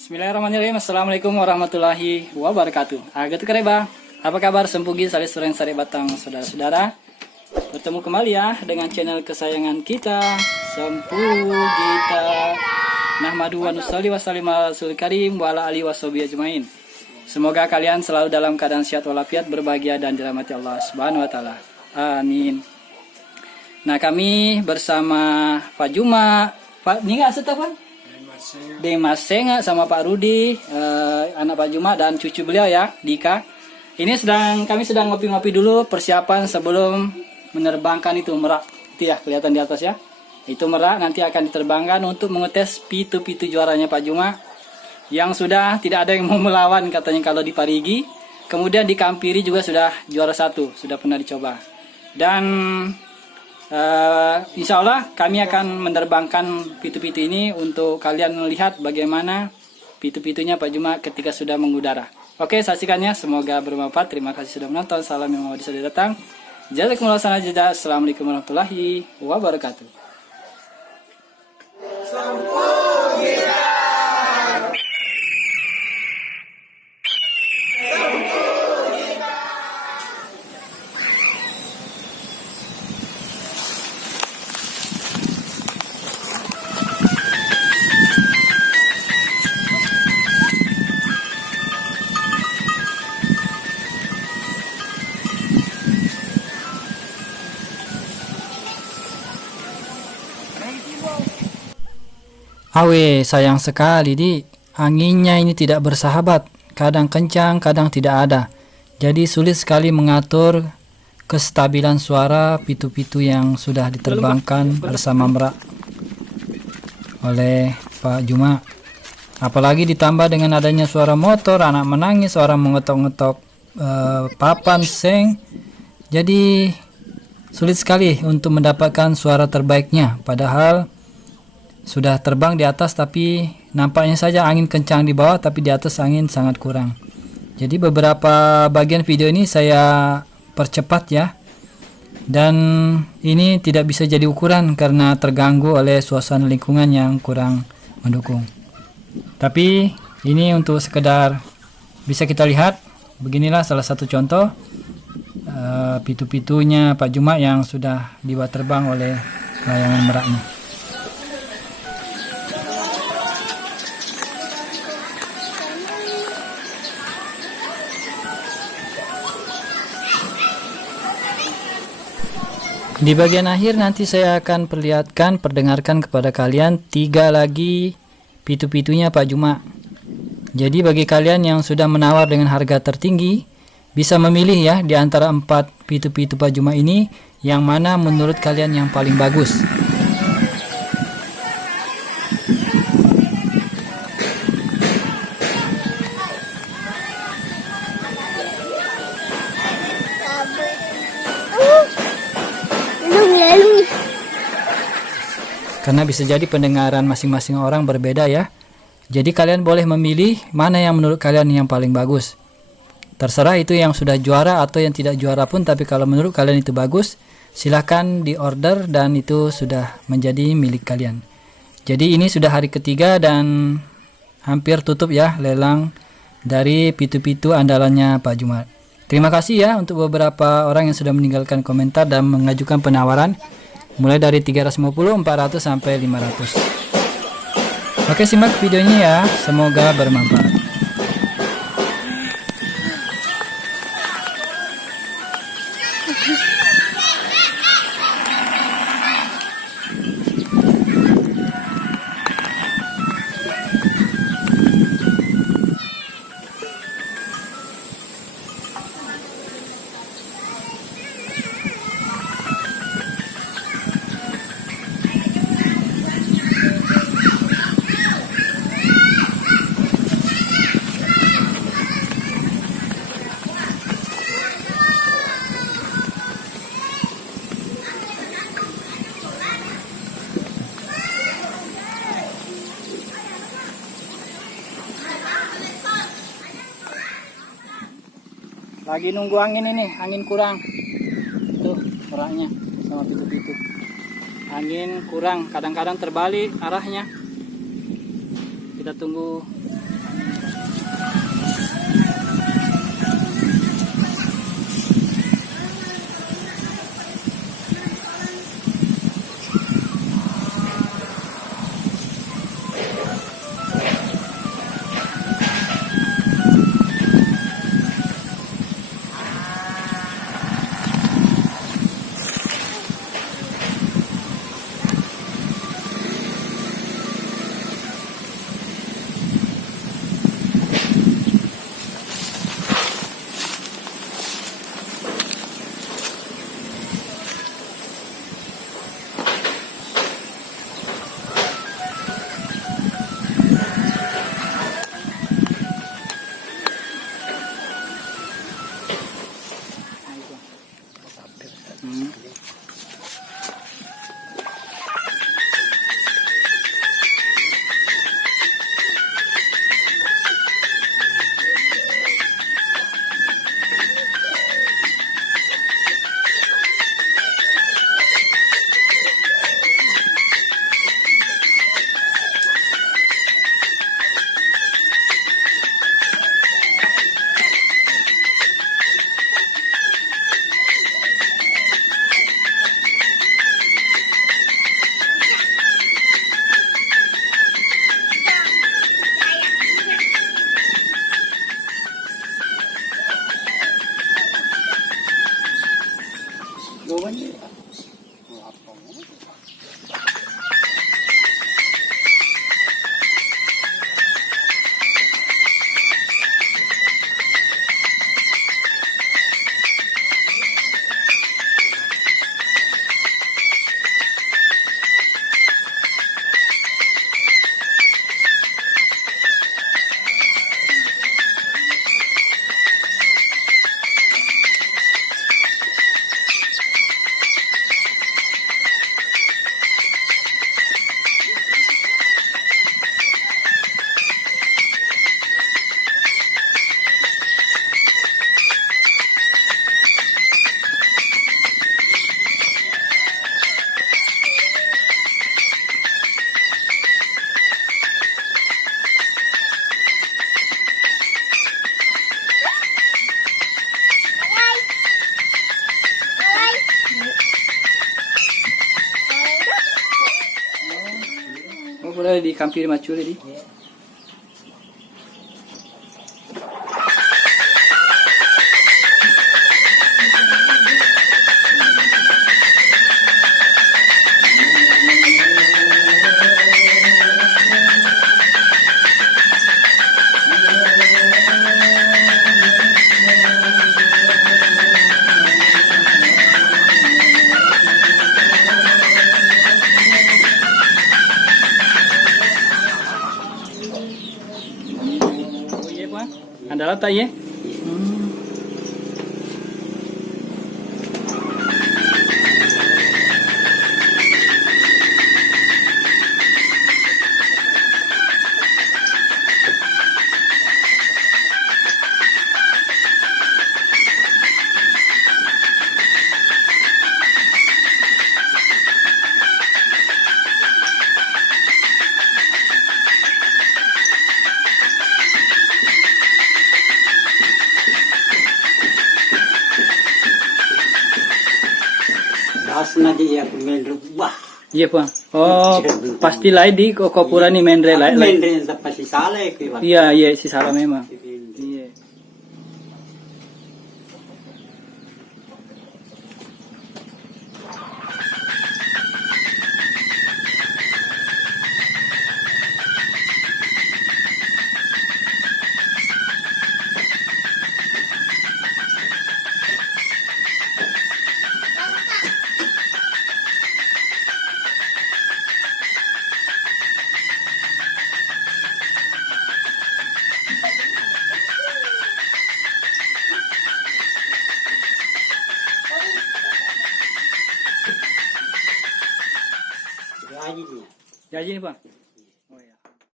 Bismillahirrahmanirrahim. Assalamualaikum warahmatullahi wabarakatuh. Agak kereba. Apa kabar sempugi salis sore sare batang saudara-saudara? Bertemu kembali ya dengan channel kesayangan kita, Sempugita. Nahmadu wa nusalli wa sallim ala rasul karim wa ala alihi washabihi ajmain. Semoga kalian selalu dalam keadaan sehat walafiat, berbahagia dan dirahmati Allah Subhanahu wa taala. Amin. Nah, kami bersama Pak Juma, Pak ini enggak setafan? Demas Senga sama Pak Rudi, anak Pak Juma dan cucu beliau ya, Dika. Ini kami sedang ngopi-ngopi dulu persiapan sebelum menerbangkan itu merak. Itu ya, kelihatan di atas ya. Itu merak nanti akan diterbangkan untuk mengetes pitu-pitu juaranya Pak Juma. Yang sudah tidak ada yang mau melawan katanya kalau di Parigi. Kemudian di Kampiri juga sudah juara 1, sudah pernah dicoba. Dan insya Allah kami akan menerbangkan pitu-pitu ini untuk kalian melihat bagaimana pitu-pitunya Pak Juma ketika sudah mengudara. Oke, saksikannya, semoga bermanfaat. Terima kasih sudah menonton. Salam yang mau sudah datang. Jazakumullah khairan jazaa. Assalamualaikum warahmatullahi wabarakatuh. Awe, sayang sekali di anginnya ini tidak bersahabat, kadang kencang, kadang tidak ada. Jadi sulit sekali mengatur kestabilan suara pitu-pitu yang sudah diterbangkan bersama merak oleh Pak Juma. Apalagi ditambah dengan adanya suara motor, anak menangis, orang mengetok-ngetok papan seng. Jadi sulit sekali untuk mendapatkan suara terbaiknya. Padahal sudah terbang di atas, tapi nampaknya saja angin kencang di bawah, tapi di atas angin sangat kurang. Jadi beberapa bagian video ini saya percepat ya. Dan ini tidak bisa jadi ukuran karena terganggu oleh suasana lingkungan yang kurang mendukung. Tapi ini untuk sekedar bisa kita lihat. Beginilah salah satu contoh pitu-pitunya Pak Juma yang sudah dibawa terbang oleh layangan meraknya. Di bagian akhir nanti saya akan perdengarkan kepada kalian 3 lagi pitu-pitunya Pak Juma. Jadi bagi kalian yang sudah menawar dengan harga tertinggi, bisa memilih ya di antara 4 pitu-pitu Pak Juma ini, yang mana menurut kalian yang paling bagus. Karena bisa jadi pendengaran masing-masing orang berbeda ya. Jadi kalian boleh memilih mana yang menurut kalian yang paling bagus. Terserah itu yang sudah juara atau yang tidak juara pun, tapi kalau menurut kalian itu bagus, silahkan di order dan itu sudah menjadi milik kalian. Jadi ini sudah hari ketiga dan hampir tutup ya lelang dari pitu-pitu andalannya Pak Juma. Terima kasih ya untuk beberapa orang yang sudah meninggalkan komentar dan mengajukan penawaran. Mulai dari 350, 400 sampai 500. Oke, simak videonya ya. Semoga bermanfaat. Lagi nunggu angin ini, angin kurang. Tuh meraknya sama pitu-pitu. Angin kurang, kadang-kadang terbalik arahnya. Kita tunggu boleh dikampiri maculi di. Oh iya Pak, andalan tak ya? Das na di ya main wah. Iya Pak. Oh, pasti lain di kopura nih mendre lain. Main rin sa pasisala eh kiwa. Iya, iya si salah memang. Iya. Lagi niya. Jadi nih Pak.